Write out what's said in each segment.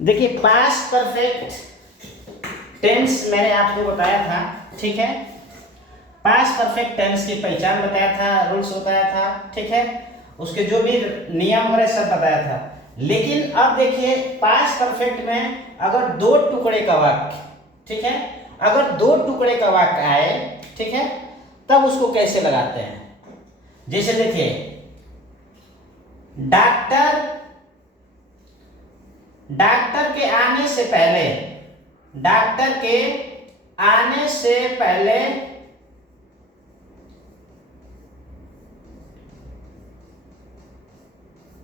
देखिए past perfect tense मैंने आपको बताया था, ठीक है। पास्ट परफेक्ट टेंस की पहचान बताया था, रूल्स बताया था, ठीक है। उसके जो भी नियम वगैरह सब बताया था। लेकिन अब देखिए पास्ट परफेक्ट में अगर दो टुकड़े का वाक्य, ठीक है, अगर दो टुकड़े का वाक्य आए, ठीक है, तब उसको कैसे लगाते हैं। जैसे देखिए डॉक्टर के आने से पहले, डॉक्टर के आने से पहले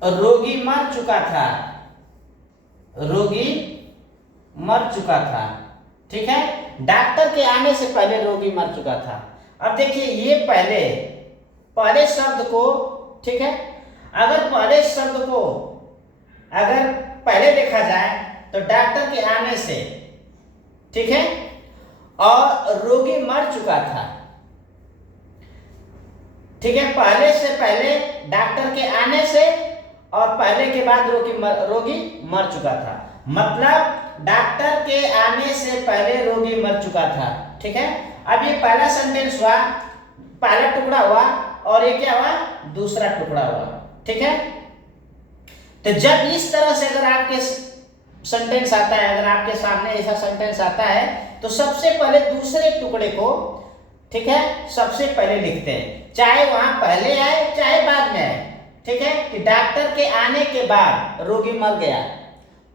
रोगी मर चुका था, रोगी मर चुका था, ठीक है। डॉक्टर के आने से पहले रोगी मर चुका था। अब देखिए ये पहले शब्द को, ठीक है, अगर पहले शब्द को अगर पहले देखा जाए तो डॉक्टर के आने से, ठीक है, और रोगी मर चुका था, ठीक है। पहले से पहले डॉक्टर के आने से और पहले के बाद रोगी मर चुका था, मतलब डॉक्टर के आने से पहले रोगी मर चुका था, ठीक है। अब ये पहला सेंटेंस हुआ, पहला टुकड़ा हुआ, और ये क्या हुआ, दूसरा टुकड़ा हुआ, ठीक है। तो जब इस तरह से अगर आपके सेंटेंस आता है, अगर आपके सामने ऐसा सेंटेंस आता है, तो सबसे पहले दूसरे टुकड़े को, ठीक है, सबसे पहले लिखते हैं, चाहे वहां पहले आए चाहे बाद में आए, ठीक है। कि डॉक्टर के आने के बाद रोगी मर गया,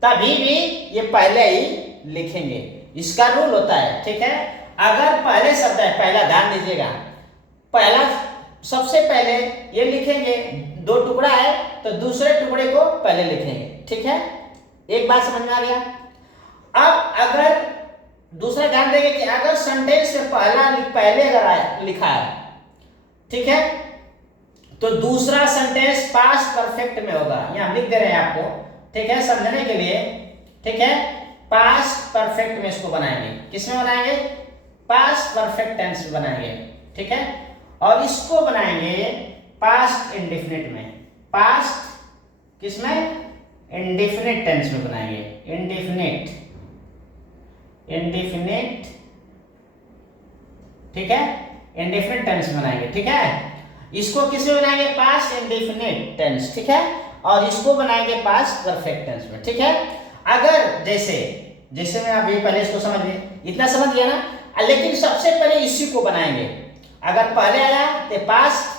तभी भी ये पहले ही लिखेंगे, इसका रूल होता है, ठीक है। अगर पहले शब्द है, पहला ध्यान दीजिएगा, पहला सबसे पहले ये लिखेंगे, दो टुकड़ा है तो दूसरे टुकड़े को पहले लिखेंगे, ठीक है। एक बात समझ में आ गया। अब अगर दूसरा ध्यान देंगे कि अगर सेंटेंस से पहले अगर लिखा है, ठीक है, तो दूसरा सेंटेंस पास्ट परफेक्ट में होगा। यहां लिख दे रहे हैं आपको, ठीक है, समझने के लिए, ठीक है। पास्ट परफेक्ट में इसको बनाएंगे, किसमें बनाएंगे, पास्ट परफेक्ट टेंस में बनाएंगे, ठीक है। और इसको बनाएंगे पास्ट इंडेफिनिट में, पास्ट किसमें, इंडेफिनिट टेंस में बनाएंगे, इंडेफिनिट, ठीक है, इंडेफिनिट टेंस में बनाएंगे, ठीक है। इसको किस में बनाएंगे, पास्ट इंडेफिनिट टेंस, ठीक है। और इसको बनाएंगे पास्ट परफेक्ट टेंस में, ठीक है। अगर जैसे मैं अभी पहले इसको समझ गए, इतना समझ गया ना, लेकिन सबसे पहले इसी को बनाएंगे। अगर पहले आया तो पास्ट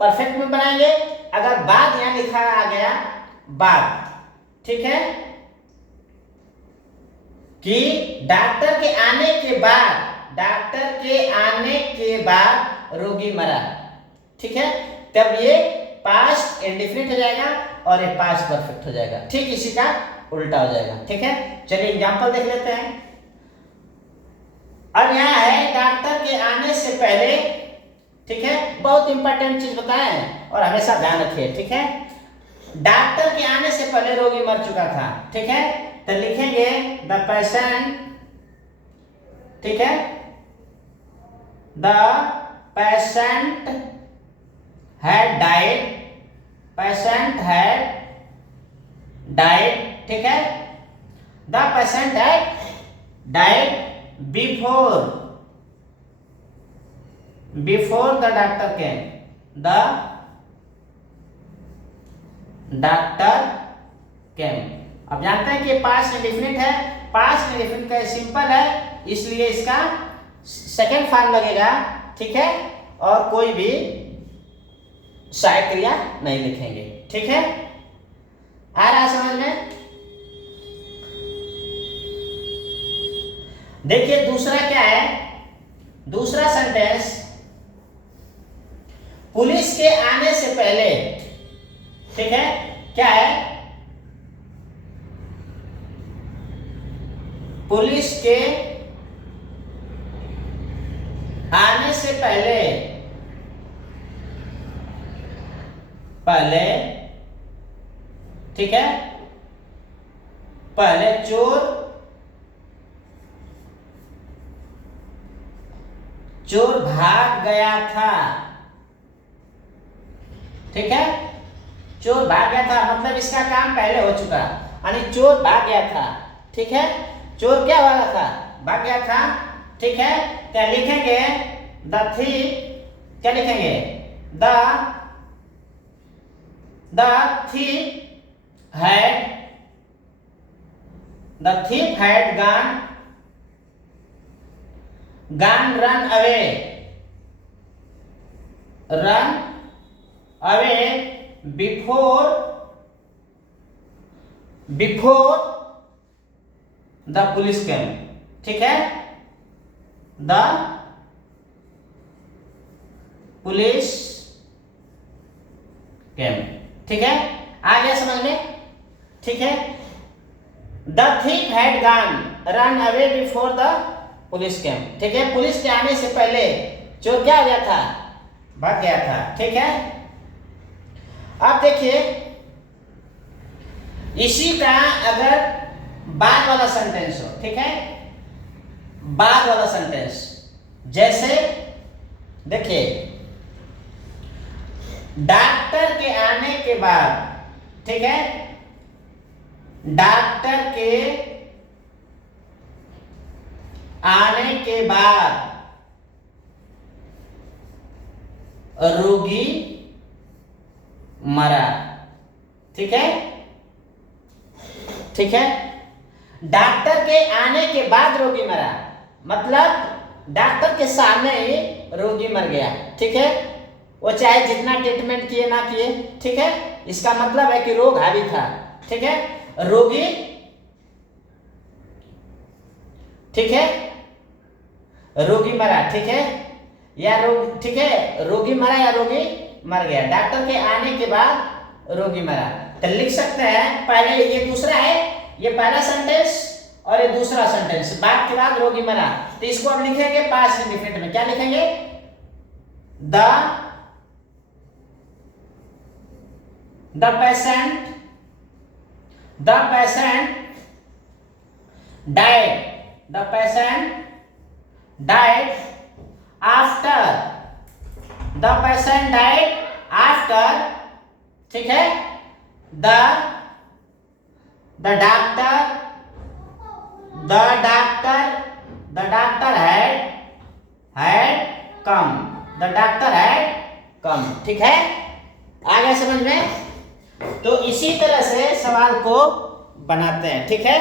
परफेक्ट में बनाएंगे, अगर बाद यहां लिखा आ गया बाद, ठीक है, कि डॉक्टर के आने के बाद, डॉक्टर के आने के बाद रोगी मरा, ठीक है, तब ये पास्ट इंडेफिनिट हो जाएगा और ये पास्ट परफेक्ट हो जाएगा, ठीक इसी का उल्टा हो जाएगा, ठीक है। चलिए एग्जांपल देख लेते हैं। अब यहां है डॉक्टर के आने से पहले, ठीक है, बहुत इंपॉर्टेंट चीज बताएं और हमेशा ध्यान रखिए, ठीक है। डॉक्टर के आने से पहले रोगी मर चुका था, ठीक है, तो लिखेंगे द पेशेंट, ठीक है, the patient had died, patient had died, ठीक है, the patient had died before the doctor came, the doctor came। अब जानते हैं कि पास्ट इंडेफिनिट है, पास्ट इंडेफिनिट का सिंपल है, इसलिए इसका सेकेंड फॉर्म लगेगा, ठीक है, और कोई भी सहायक क्रिया नहीं लिखेंगे, ठीक है। आ रहा समझ में। देखिए दूसरा क्या है, दूसरा सेंटेंस, पुलिस के आने से पहले, ठीक है, क्या है, पुलिस के आने से पहले, ठीक है, पहले चोर भाग गया था, ठीक है, चोर भाग गया था, मतलब इसका काम पहले हो चुका, यानी चोर भाग गया था। ठीक है, चोर क्या वाला था, भाग गया था। ठीक है, क्या लिखेंगे, द थीफ, क्या लिखेंगे, the thief had gone run away before the police came। ठीक है, the police came। ठीक है, आ गया समझ में। ठीक है, the thief had gone run away before the police came। ठीक है, पुलिस के आने से पहले चोर क्या हो गया था, भाग गया था। ठीक है, अब देखिए इसी का अगर बाद वाला सेंटेंस हो। ठीक है, बाद वाला सेंटेंस जैसे देखिए, डॉक्टर के आने के बाद, ठीक है, डॉक्टर के आने के बाद रोगी मरा। ठीक है, ठीक है, डॉक्टर के आने के बाद रोगी मरा, मतलब डॉक्टर के सामने ही रोगी मर गया। ठीक है, वो चाहे जितना ट्रीटमेंट किए ना किए। ठीक है, इसका मतलब है कि रोग हावी था। ठीक है, रोगी, ठीक है, रोगी मरा। ठीक है, या रोग, ठीक है, रोगी मरा या रोगी मर गया, डॉक्टर के आने के बाद रोगी मरा। तो लिख सकते हैं, पहले ये दूसरा है, ये पहला सेंटेंस और ये दूसरा सेंटेंस, बाद के बाद रोगी मरा। तो इसको हम लिखेंगे पास्ट इंडेफिनिट में, क्या लिखेंगे, the patient died after, the patient died after। ठीक है, the doctor had come। ठीक है, आ गया समझ में। तो इसी तरह से सवाल को बनाते हैं। ठीक है।